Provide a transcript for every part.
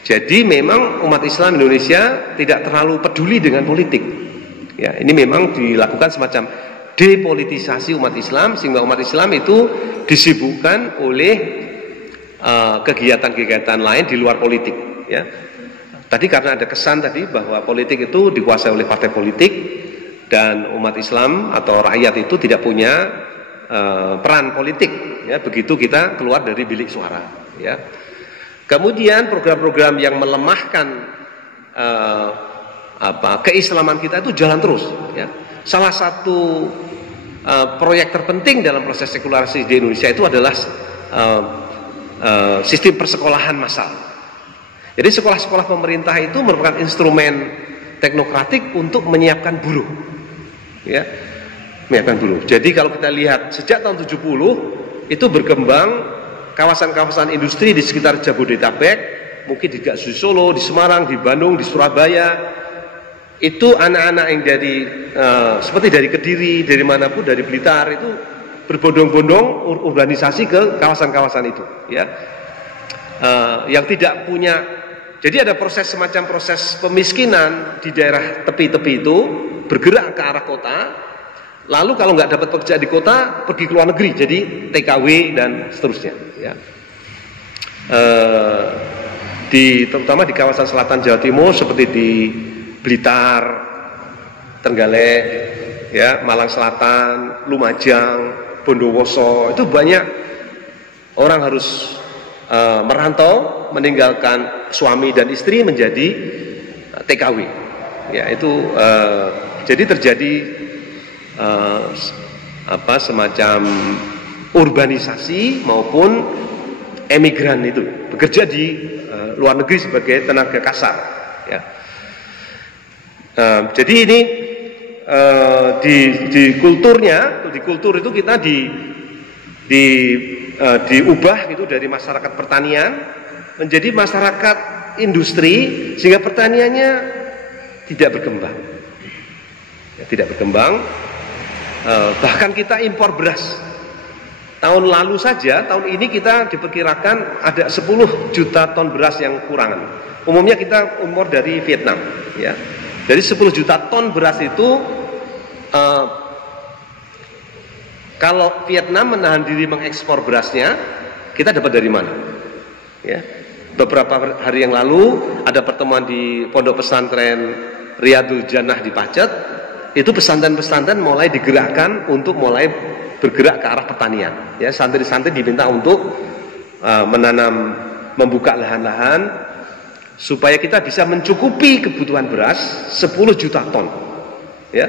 Jadi memang umat Islam Indonesia tidak terlalu peduli dengan politik. Ya, ini memang dilakukan semacam depolitisasi umat Islam, sehingga umat Islam itu disibukkan oleh kegiatan-kegiatan lain di luar politik. Ya. Tadi karena ada kesan tadi bahwa politik itu dikuasai oleh partai politik dan umat Islam atau rakyat itu tidak punya peran politik. Ya, begitu kita keluar dari bilik suara. Ya. Kemudian program-program yang melemahkan keislaman kita itu jalan terus. Ya. Salah satu proyek terpenting dalam proses sekularisasi di Indonesia itu adalah sistem persekolahan massal. Jadi sekolah-sekolah pemerintah itu merupakan instrumen teknokratik untuk menyiapkan buruh. Ya, menyiapkan buruh. Jadi kalau kita lihat sejak tahun 70 itu berkembang kawasan-kawasan industri di sekitar Jabodetabek, mungkin di Solo, di Semarang, di Bandung, di Surabaya. Itu anak-anak yang dari seperti dari Kediri, dari manapun, dari Blitar itu berbondong-bondong urbanisasi ke kawasan-kawasan itu. Ya, yang tidak punya. Jadi ada proses semacam proses pemiskinan di daerah tepi-tepi itu bergerak ke arah kota. Lalu kalau nggak dapat pekerjaan di kota, pergi ke luar negeri, jadi TKW dan seterusnya. Ya. Terutama di kawasan selatan Jawa Timur seperti di Blitar, Trenggalek, ya, Malang Selatan, Lumajang, Bondowoso, itu banyak orang harus merantau, meninggalkan suami dan istri menjadi TKW. Ya, itu jadi terjadi semacam urbanisasi maupun emigran itu bekerja di luar negeri sebagai tenaga kasar. Ya. Jadi ini di kulturnya, di kultur itu kita diubah gitu dari masyarakat pertanian menjadi masyarakat industri, sehingga pertaniannya tidak berkembang. Ya, tidak berkembang. Bahkan kita impor beras. Tahun lalu saja, tahun ini kita diperkirakan ada 10 juta ton beras yang kurangan. Umumnya kita impor dari Vietnam. Ya. Dari 10 juta ton beras itu, kalau Vietnam menahan diri mengekspor berasnya, kita dapat dari mana? Ya. Beberapa hari yang lalu ada pertemuan di Pondok Pesantren Riyadul Jannah di Pacet. Itu pesantren-pesantren mulai digerakkan untuk mulai bergerak ke arah pertanian. Ya, santri-santri diminta untuk menanam, membuka lahan-lahan supaya kita bisa mencukupi kebutuhan beras 10 juta ton. Ya,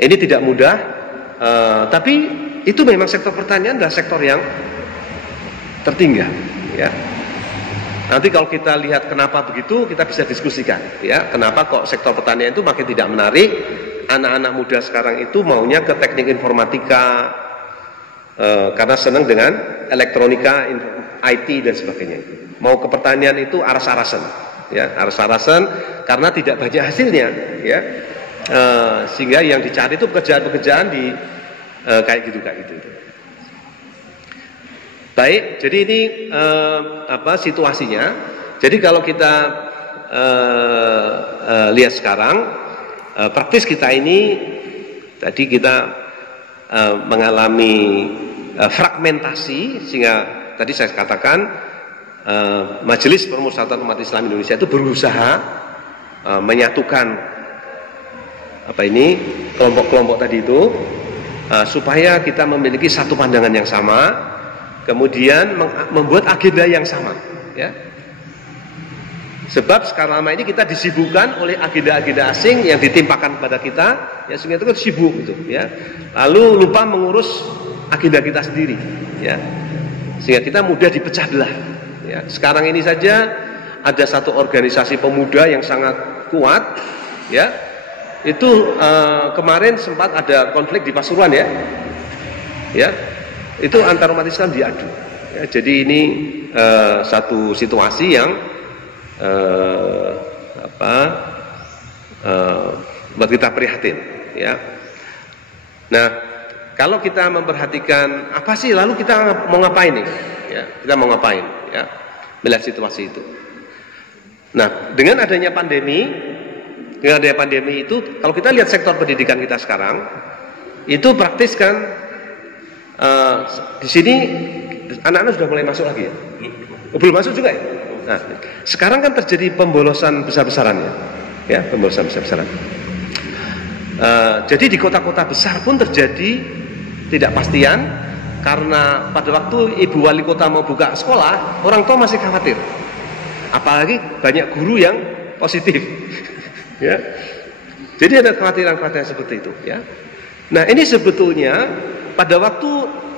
ini tidak mudah, tapi itu memang sektor pertanian adalah sektor yang tertinggal. Ya. Nanti kalau kita lihat kenapa begitu, kita bisa diskusikan. Ya, kenapa kok sektor pertanian itu makin tidak menarik? Anak-anak muda sekarang itu maunya ke teknik informatika, karena senang dengan elektronika, IT dan sebagainya. Mau ke pertanian itu aras-arasan, ya, aras-arasan karena tidak banyak hasilnya, ya, sehingga yang dicari itu pekerjaan-pekerjaan di kayak gitu. Baik, jadi ini situasinya. Jadi kalau kita lihat sekarang, praktis kita ini tadi kita mengalami fragmentasi, sehingga tadi saya katakan Majelis Permusyawaratan Umat Islam Indonesia itu berusaha menyatukan kelompok-kelompok tadi itu supaya kita memiliki satu pandangan yang sama, kemudian membuat agenda yang sama, ya. Sebab sekarang lama ini kita disibukkan oleh agenda-agenda asing yang ditimpakan kepada kita, ya, sehingga itu kan sibuk gitu, ya. Lalu lupa mengurus agenda kita sendiri, ya. Sehingga kita mudah dipecah belah. Ya. Sekarang ini saja ada satu organisasi pemuda yang sangat kuat, ya. Itu kemarin sempat ada konflik di Pasuruan, ya. Ya. Itu antar umat Islam diadu. Ya, jadi ini satu situasi yang buat kita prihatin, ya. Nah, kalau kita memperhatikan apa sih lalu kita mau ngapain nih, ya, kita mau ngapain, ya. melihat situasi itu. Nah, dengan adanya pandemi itu, kalau kita lihat sektor pendidikan kita sekarang, itu praktis kan, di sini anak-anak sudah mulai masuk lagi ya? Belum masuk juga ya? Nah, sekarang kan terjadi pembolosan besar-besaran ya, pembolosan besar-besaran. Jadi di kota-kota besar pun terjadi ketidakpastian, karena pada waktu ibu wali kota mau buka sekolah, orang tua masih khawatir. Apalagi banyak guru yang positif, ya. Jadi ada kekhawatiran-kekhawatiran seperti itu, ya. Nah, ini sebetulnya pada waktu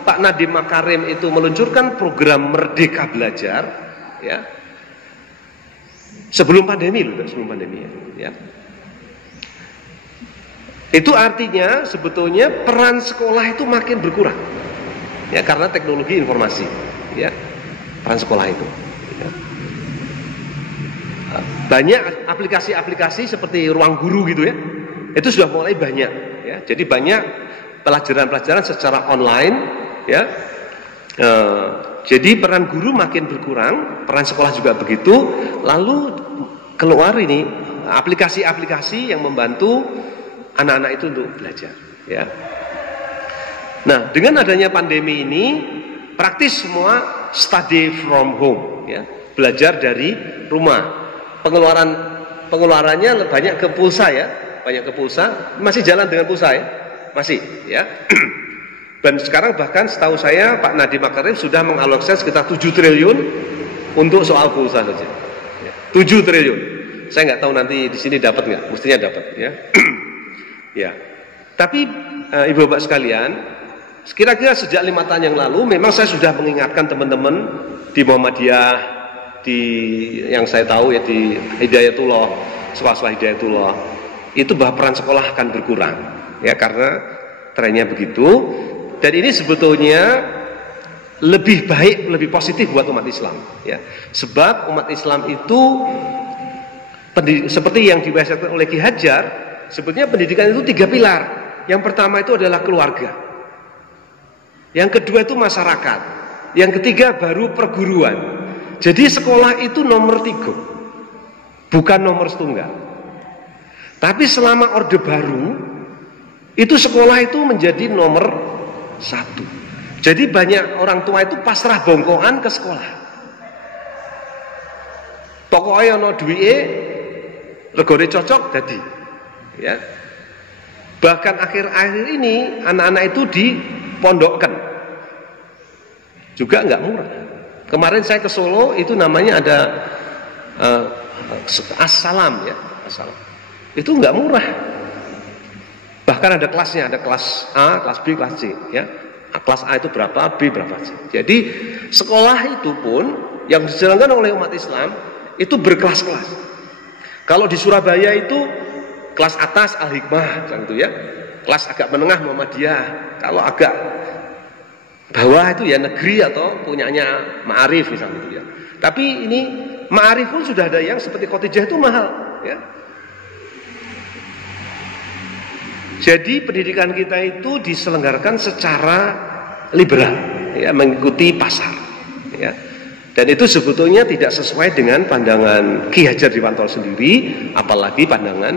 Pak Nadiem Makarim itu meluncurkan program Merdeka Belajar, ya. Sebelum pandemi ya. Itu artinya sebetulnya peran sekolah itu makin berkurang, ya, karena teknologi informasi, ya, peran sekolah itu. Ya. Banyak aplikasi-aplikasi seperti Ruang Guru gitu ya, itu sudah mulai banyak, ya. Jadi banyak pelajaran-pelajaran secara online, ya. Jadi peran guru makin berkurang, peran sekolah juga begitu. Lalu keluar ini aplikasi-aplikasi yang membantu anak-anak itu untuk belajar, ya. Nah, dengan adanya pandemi ini, praktis semua study from home, ya, belajar dari rumah. Pengeluarannya banyak ke pulsa, ya, banyak ke pulsa. Masih jalan dengan pulsa ya, masih, ya. Dan sekarang bahkan setahu saya Pak Nadiem Makarim sudah mengalokasikan sekitar 7 triliun untuk soal pulsa saja. 7 triliun. Saya nggak tahu nanti di sini dapat nggak, mestinya dapat, ya. Ya. Tapi ibu bapak sekalian, kira-kira sejak 5 tahun yang lalu memang saya sudah mengingatkan teman-teman di Muhammadiyah, yang saya tahu ya di Hidayatullah, sekolah Hidayatullah, itu bahwa peran sekolah akan berkurang, ya, karena trennya begitu. Dan ini sebetulnya lebih baik, lebih positif buat umat Islam, ya. Sebab umat Islam itu seperti yang diwasiatkan oleh Ki Hajar, sebetulnya pendidikan itu 3 pilar. Yang pertama itu adalah keluarga. Yang kedua itu masyarakat. Yang ketiga baru perguruan. Jadi sekolah itu nomor 3, bukan nomor setunggal. Tapi selama Orde Baru, itu sekolah itu menjadi nomor 1. Jadi banyak orang tua itu pasrah bongkoan ke sekolah. Pokoknya ono duwike, regane cocok dadi. Ya. Bahkan akhir-akhir ini anak-anak itu dipondokkan. Juga nggak murah. Kemarin saya ke Solo, itu namanya ada As-Salam, ya, As-Salam. Itu nggak murah. Bahkan ada kelasnya, ada kelas A, kelas B, kelas C, ya. Kelas A itu berapa, B berapa C. Jadi sekolah itu pun yang dijalankan oleh umat Islam itu berkelas-kelas. Kalau di Surabaya itu kelas atas Al-Hikmah, gitu ya. Kelas agak menengah Muhammadiyah. Kalau agak bawah itu ya negeri atau punyanya Ma'arif misalnya gitu ya. Tapi ini Ma'arif pun sudah ada yang seperti Khotijah itu mahal, ya. Jadi pendidikan kita itu diselenggarakan secara liberal, ya, mengikuti pasar, ya. Dan itu sebetulnya tidak sesuai dengan pandangan Ki Hajar Dewantara sendiri, apalagi pandangan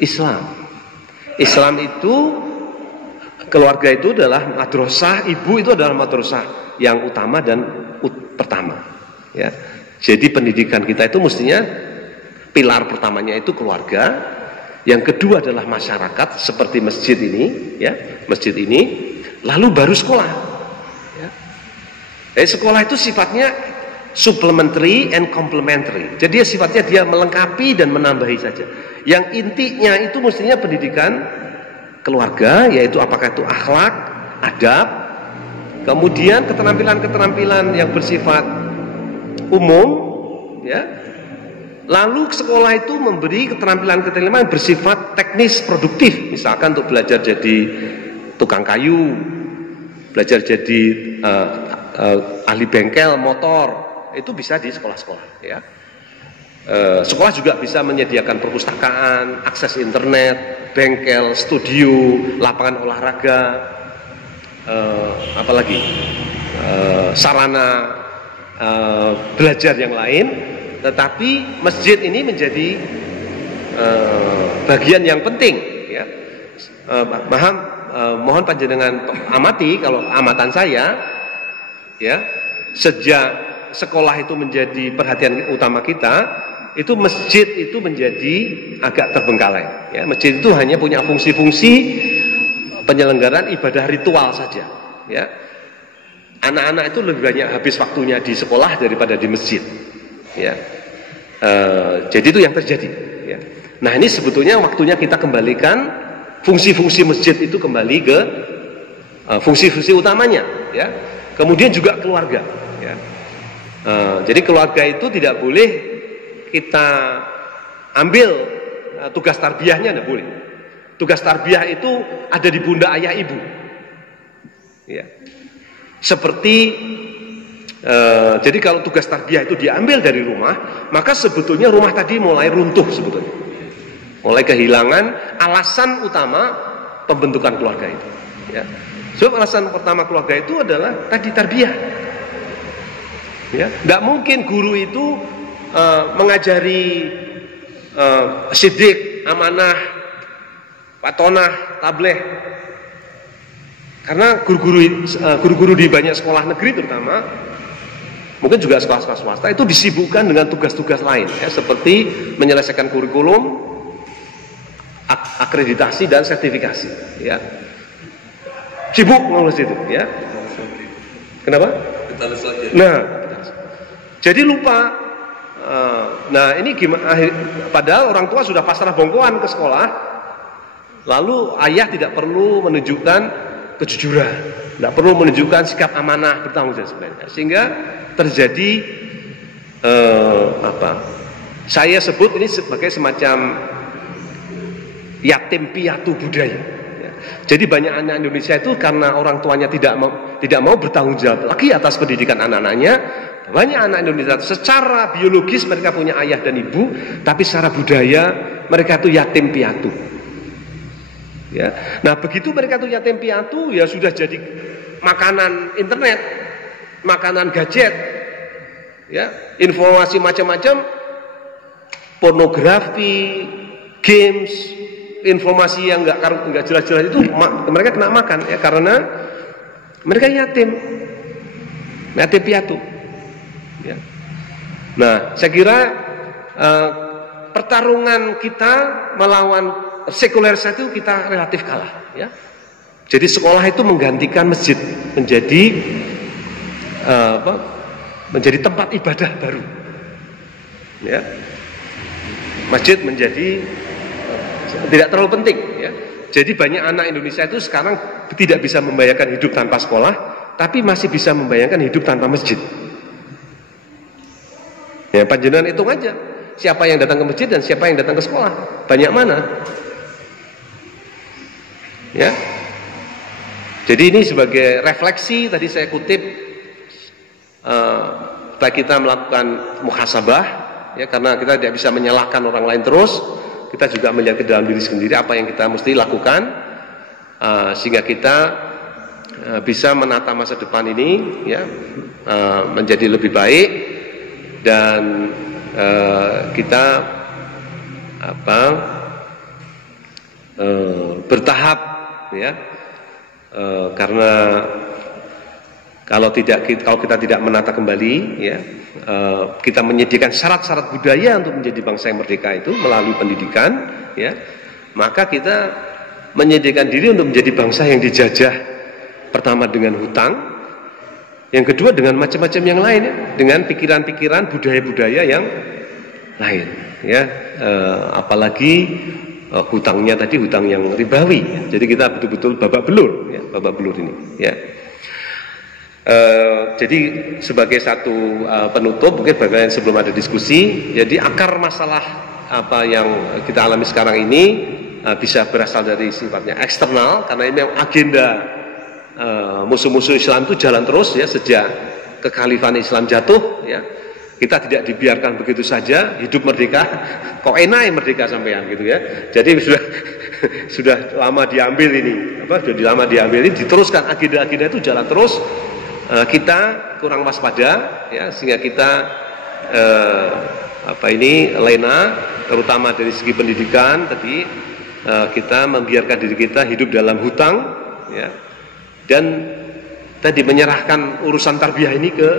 Islam. Islam itu keluarga itu adalah madrasah, ibu itu adalah madrasah yang utama dan pertama, ya. Jadi pendidikan kita itu mestinya pilar pertamanya itu keluarga. Yang kedua adalah masyarakat seperti masjid ini, ya, masjid ini, lalu baru sekolah. Ya. Sekolah itu sifatnya supplementary and complementary. Jadi sifatnya dia melengkapi dan menambahi saja. Yang intinya itu mestinya pendidikan keluarga, yaitu apakah itu akhlak, adab, kemudian keterampilan-keterampilan yang bersifat umum, ya. Lalu sekolah itu memberi keterampilan-keterampilan bersifat teknis produktif, misalkan untuk belajar jadi tukang kayu, belajar jadi ahli bengkel motor, itu bisa di sekolah-sekolah, ya. Sekolah juga bisa menyediakan perpustakaan, akses internet, bengkel, studio, lapangan olahraga, apalagi sarana belajar yang lain, tetapi masjid ini menjadi bagian yang penting, ya. Mohon panjenengan amati, kalau amatan saya, ya, sejak sekolah itu menjadi perhatian utama kita, itu masjid itu menjadi agak terbengkalai, ya. Masjid itu hanya punya fungsi-fungsi penyelenggaraan ibadah ritual saja, ya. Anak-anak itu lebih banyak habis waktunya di sekolah daripada di masjid, ya. Jadi itu yang terjadi, ya. Nah, ini sebetulnya waktunya kita kembalikan fungsi-fungsi masjid itu kembali ke fungsi-fungsi utamanya, ya. Kemudian juga keluarga, ya. Jadi keluarga itu tidak boleh kita ambil tugas tarbiyahnya, tidak boleh. Tugas tarbiyah itu ada di bunda ayah ibu, ya. Seperti jadi kalau tugas tarbiyah itu diambil dari rumah, maka sebetulnya rumah tadi mulai runtuh sebetulnya, mulai kehilangan alasan utama pembentukan keluarga itu, ya. Sebab alasan pertama keluarga itu adalah tadi tarbiyah, ya. Tidak mungkin guru itu mengajari sidik, amanah, patonah, tableh. Karena guru-guru di banyak sekolah negeri terutama, mungkin juga sekolah-sekolah swasta, itu disibukkan dengan tugas-tugas lain, ya, seperti menyelesaikan kurikulum, akreditasi dan sertifikasi, ya. Sibuk ngurus itu, ya. Kenapa? Nah, jadi lupa. Nah, ini gimana? Padahal orang tua sudah pasrah bongkoan ke sekolah, lalu ayah tidak perlu menunjukkan kejujuran, tidak perlu menunjukkan sikap amanah, bertanggung jawab sebenarnya, sehingga terjadi saya sebut ini sebagai semacam yatim piatu budaya, ya. Jadi banyak anak Indonesia itu karena orang tuanya tidak mau bertanggung jawab lagi atas pendidikan anak-anaknya. Banyak anak Indonesia secara biologis mereka punya ayah dan ibu, tapi secara budaya mereka itu yatim piatu, ya. Nah, begitu mereka itu yatim piatu, ya sudah jadi makanan internet, makanan gadget, ya, informasi macam-macam, pornografi, games, informasi yang nggak jelas-jelas itu mereka kena makan, ya, karena mereka yatim piatu, ya. Nah, saya kira pertarungan kita melawan sekulerisasi itu kita relatif kalah, ya. Jadi sekolah itu menggantikan masjid menjadi menjadi tempat ibadah baru, ya. Masjid menjadi tidak terlalu penting, ya. Jadi banyak anak Indonesia itu sekarang tidak bisa membayangkan hidup tanpa sekolah, tapi masih bisa membayangkan hidup tanpa masjid. Ya, panjenengan hitung aja, siapa yang datang ke masjid dan siapa yang datang ke sekolah, banyak mana? Ya. Jadi ini sebagai refleksi, tadi saya kutip, setelah kita melakukan muhasabah, ya, karena kita tidak bisa menyalahkan orang lain terus, kita juga melihat ke dalam diri sendiri apa yang kita mesti lakukan, sehingga kita bisa menata masa depan ini, ya, menjadi lebih baik, dan kita bertahap, ya, karena kalau kita tidak menata kembali, ya, kita menyediakan syarat-syarat budaya untuk menjadi bangsa yang merdeka itu melalui pendidikan, ya, maka kita menyediakan diri untuk menjadi bangsa yang dijajah, pertama dengan hutang, yang kedua dengan macam-macam yang lain, ya, dengan pikiran-pikiran budaya-budaya yang lain, ya, apalagi hutangnya tadi hutang yang ribawi, ya. Jadi kita betul-betul babak belur, ya, babak belur ini, ya. Jadi sebagai satu penutup, mungkin bagaimana sebelum ada diskusi, jadi akar masalah apa yang kita alami sekarang ini bisa berasal dari sifatnya eksternal, karena ini agenda musuh-musuh Islam itu jalan terus, ya, sejak kekhalifahan Islam jatuh, ya. Kita tidak dibiarkan begitu saja hidup merdeka, kok enak ya merdeka sampean gitu, ya. Jadi sudah lama diambil ini, sudah lama diambil ini, diteruskan agenda-agenda itu jalan terus. kita kurang waspada, ya, sehingga kita lena, terutama dari segi pendidikan tadi, kita membiarkan diri kita hidup dalam hutang, ya, dan tadi menyerahkan urusan tarbiyah ini ke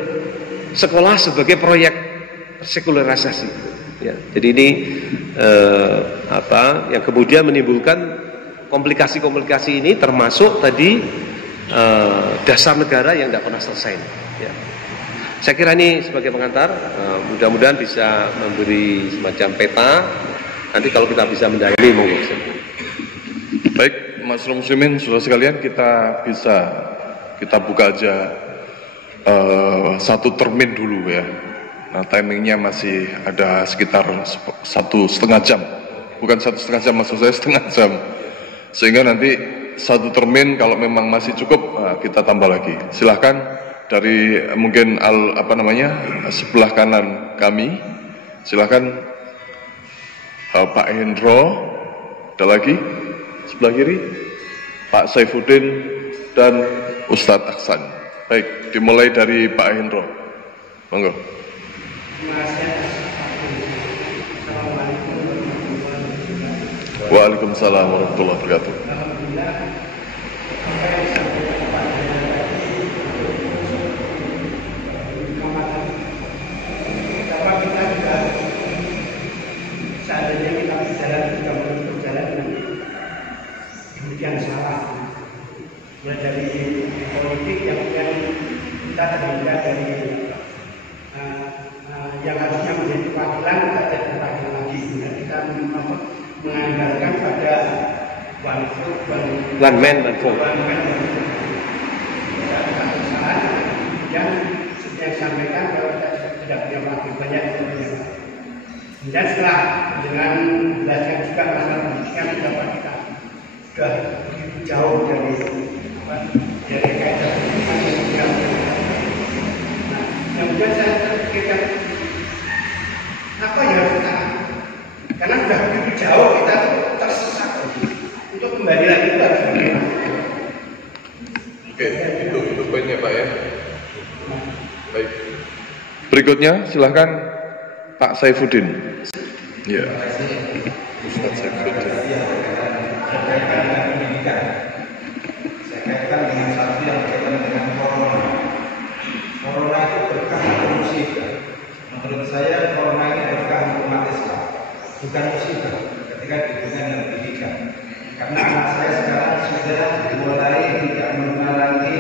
sekolah sebagai proyek sekularisasi, ya. Jadi ini yang kemudian menimbulkan komplikasi-komplikasi ini, termasuk tadi dasar negara yang tidak pernah selesai, ya. Saya kira ini sebagai pengantar, mudah-mudahan bisa memberi semacam peta. Nanti kalau kita bisa mendalami, monggo. Baik, Mas Muslimin, saudara sekalian, kita buka aja satu termin dulu, ya. Nah, timingnya masih ada sekitar 1,5 jam. Bukan 1,5 jam, maksud saya 1/2 jam. Sehingga nanti satu termin kalau memang masih cukup, kita tambah lagi. Silahkan dari mungkin sebelah kanan kami, silahkan Pak Hendro, ada lagi sebelah kiri Pak Saifuddin dan Ustadz Aksan. Baik, dimulai dari Pak Hendro, monggo. Waalaikumsalam warahmatullahi wabarakatuh. Seandainya kita berjalan dengan demikian salah, mulai dari politik yang kita terhindar dari yang harusnya menjadi perwakilan, kita jadi perwakilan lagi. Kita mengandalkan pada one man one vote. Yang sudah disampaikan bahwa kita tidak punya wakil banyak. Dan setelah dengan belajar juga masalah pendidikan, dapat kita sudah begitu jauh dari kaitan pendidikan. Nah, kemudian saya terpikirkan apa yang harus kita lakukan, karena sudah begitu jauh kita tersesat untuk kembali lagi itu harus bagaimana. Oke, itu poinnya Pak, ya. Baik. Berikutnya silahkan Pak Saifuddin. Ya. Ustaz Saifuddin. Saya kaitkan dengan satu yang berkaitan dengan corona. Corona itu berkah atau musibah? Menurut saya corona ini berkah untuk umat Islam, bukan musibah ketika dihubungkan dengan pendidikan. Karena anak saya sekarang sudah dimulai tidak mengenal lagi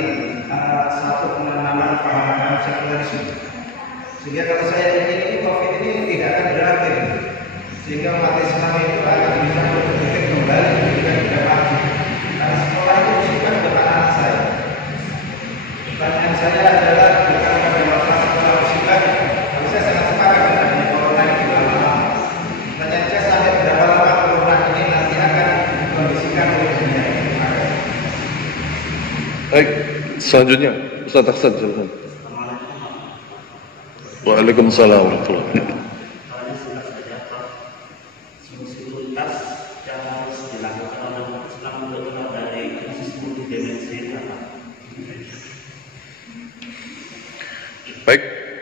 satu penanaman pemahaman sekularisme. Sehingga kalau saya ingin COVID ini tidak akan berakhir, sehingga umat Islam itu akan bisa berpikir kembali pendidikan tidak lagi. Karena sekolah itu musibah bukan anak saya. Pertanyaan saya adalah bukan pada masalah sekolah musibah. Kalau saya sangat sepakat dengan corona ini lama-lama. Pertanyaan saya sampai berapa lama corona ini nanti akan dikondisikan oleh dunia. Baik, selanjutnya Ustaz Aksan, silakan. Waalaikumsalam warahmatullahi wabarakatuh. Baik,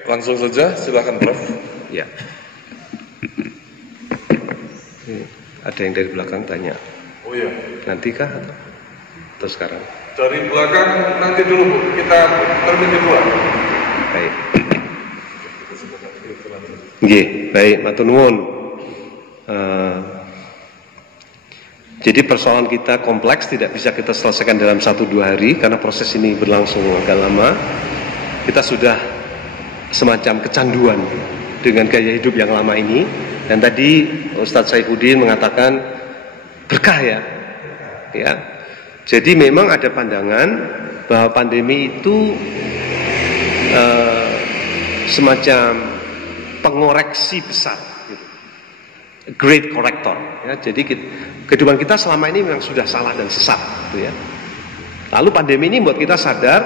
langsung saja, silakan Prof. Ya. Ada yang dari belakang tanya. Oh iya. Nanti kah atau sekarang? Dari belakang nanti dulu, Bu. Kita termin kedua. Baik. Nggih, baik, matur nuwun. Jadi persoalan kita kompleks, tidak bisa kita selesaikan dalam 1-2 hari karena proses ini berlangsung agak lama. Kita sudah semacam kecanduan dengan gaya hidup yang lama ini. Dan tadi Ustadz Saifuddin mengatakan berkah, ya. Jadi memang ada pandangan bahwa pandemi itu semacam pengoreksi besar, gitu. Great corrector, ya. Jadi kehidupan kita selama ini memang sudah salah dan sesat, gitu, ya. Lalu pandemi ini membuat kita sadar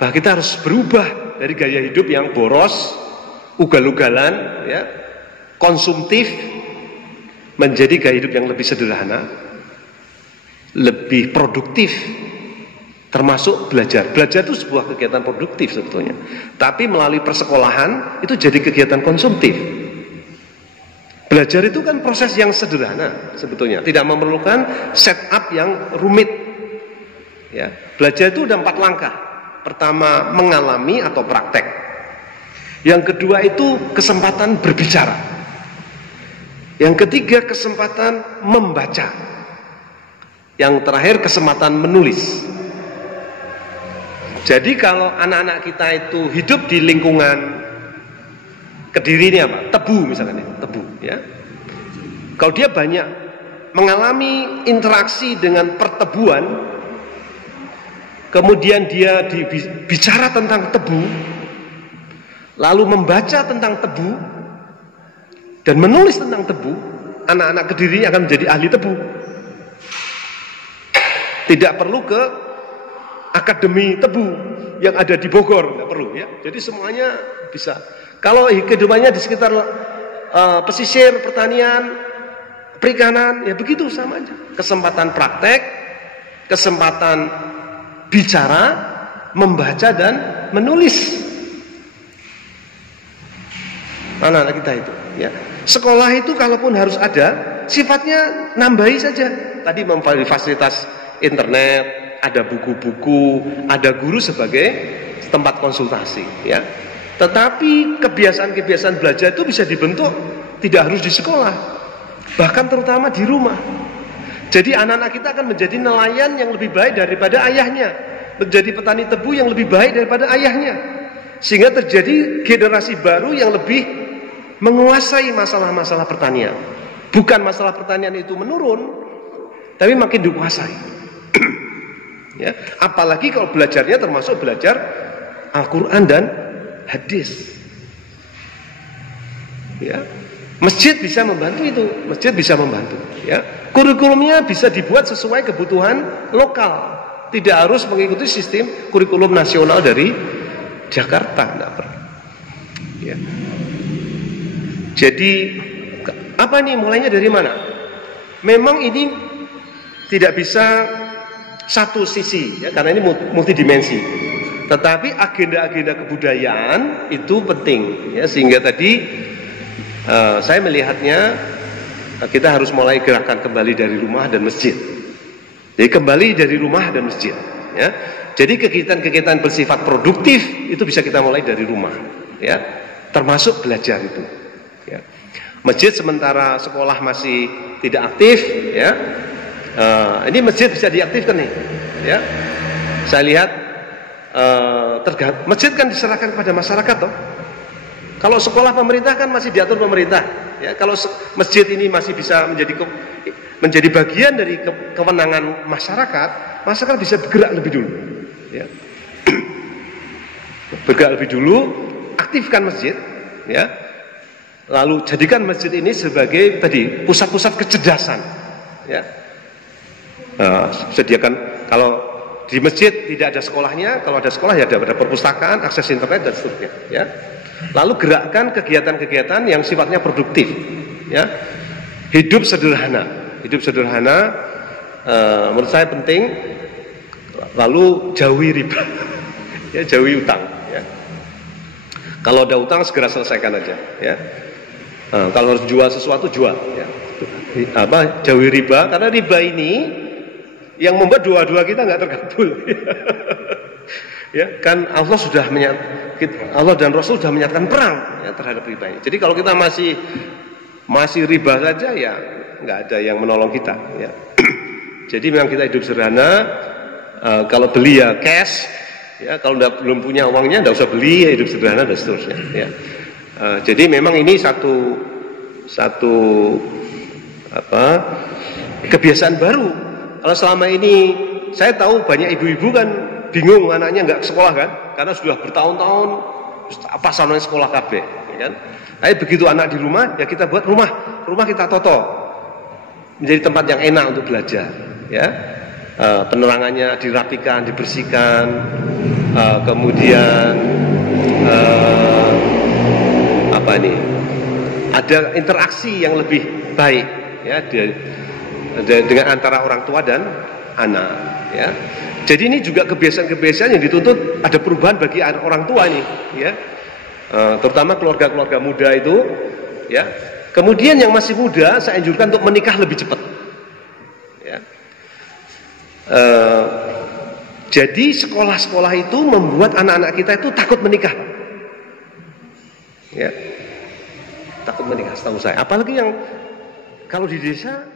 bahwa kita harus berubah dari gaya hidup yang boros, ugal-ugalan, ya, konsumtif, menjadi gaya hidup yang lebih sederhana, lebih produktif, termasuk belajar. Belajar itu sebuah kegiatan produktif sebetulnya, tapi melalui persekolahan itu jadi kegiatan konsumtif. Belajar itu kan proses yang sederhana sebetulnya, tidak memerlukan setup yang rumit. Ya, belajar itu ada 4 langkah. Pertama, mengalami atau praktek. Yang kedua itu kesempatan berbicara. Yang ketiga, kesempatan membaca. Yang terakhir, kesempatan menulis. Jadi kalau anak-anak kita itu hidup di lingkungan Kediri ini apa? Tebu misalnya, tebu ya. Kalau dia banyak mengalami interaksi dengan pertebuan, kemudian dia bicara tentang tebu, lalu membaca tentang tebu dan menulis tentang tebu, anak-anak Kediri akan menjadi ahli tebu. Tidak perlu ke akademi tebu yang ada di Bogor, nggak perlu ya. Jadi semuanya bisa. Kalau kehidupannya di sekitar pesisir, pertanian, perikanan, ya begitu sama aja. Kesempatan praktek, kesempatan bicara, membaca dan menulis. Anak-anak kita itu, ya. Sekolah itu kalaupun harus ada, sifatnya nambahi saja. Tadi memiliki fasilitas internet, ada buku-buku, ada guru sebagai tempat konsultasi, ya. Tetapi kebiasaan-kebiasaan belajar itu bisa dibentuk tidak harus di sekolah, bahkan terutama di rumah. Jadi anak-anak kita akan menjadi nelayan yang lebih baik daripada ayahnya, menjadi petani tebu yang lebih baik daripada ayahnya, sehingga terjadi generasi baru yang lebih menguasai masalah-masalah pertanian. Bukan masalah pertanian itu menurun, tapi makin dikuasai. Ya, apalagi kalau belajarnya termasuk belajar Al-Quran dan hadis. Ya, masjid bisa membantu itu, masjid bisa membantu. Ya, kurikulumnya bisa dibuat sesuai kebutuhan lokal, tidak harus mengikuti sistem kurikulum nasional dari Jakarta, tidak perlu. Ya. Jadi apa nih mulainya dari mana? Memang ini tidak bisa satu sisi, ya, karena ini multidimensi. Tetapi agenda-agenda kebudayaan itu penting, ya, sehingga tadi saya melihatnya kita harus mulai gerakan kembali dari rumah dan masjid. Jadi kembali dari rumah dan masjid, ya. Jadi kegiatan-kegiatan bersifat produktif itu bisa kita mulai dari rumah, ya, termasuk belajar itu. Ya. Masjid sementara sekolah masih tidak aktif, ya. Ini masjid bisa diaktifkan nih, ya. Saya lihat masjid kan diserahkan kepada masyarakat toh. Kalau sekolah pemerintah kan masih diatur pemerintah, ya. Kalau masjid ini masih bisa menjadi bagian dari kewenangan masyarakat, masyarakat bisa bergerak lebih dulu, ya. Bergerak lebih dulu, aktifkan masjid, ya. Lalu jadikan masjid ini sebagai tadi pusat-pusat kecerdasan, ya. Sediakan kalau di masjid tidak ada sekolahnya, kalau ada sekolah ya ada perpustakaan, akses internet dan seterusnya, ya. Lalu gerakkan kegiatan-kegiatan yang sifatnya produktif, ya. Hidup sederhana menurut saya penting. Lalu jauhi riba, ya, jauhi utang, ya. Kalau ada utang segera selesaikan aja, ya. Kalau harus jual sesuatu jual, ya. Jauhi riba, karena riba ini yang membuat doa-doa kita nggak terkabul. Ya, kan Allah dan Rasul sudah menyatakan perang, ya, terhadap riba ini. Jadi kalau kita masih riba saja, ya nggak ada yang menolong kita, ya. Jadi memang kita hidup sederhana. Kalau beli ya cash, ya. Kalau belum punya uangnya nggak usah beli, ya, hidup sederhana dan seterusnya, ya. Jadi memang ini satu kebiasaan baru. Kalau selama ini saya tahu banyak ibu-ibu kan bingung anaknya nggak sekolah kan, karena sudah bertahun-tahun apa namanya sekolah KB, ya kan. Tapi begitu anak di rumah, ya kita buat rumah kita toto menjadi tempat yang enak untuk belajar, ya. Penerangannya dirapikan, dibersihkan, kemudian ada interaksi yang lebih baik, ya, dengan antara orang tua dan anak, ya. Jadi ini juga kebiasaan-kebiasaan yang dituntut ada perubahan bagi orang tua ini, ya. Terutama keluarga-keluarga muda itu, ya. Kemudian yang masih muda saya anjurkan untuk menikah lebih cepat, ya. Jadi sekolah-sekolah itu membuat anak-anak kita itu takut menikah, ya. Takut menikah setahu saya. Apalagi yang kalau di desa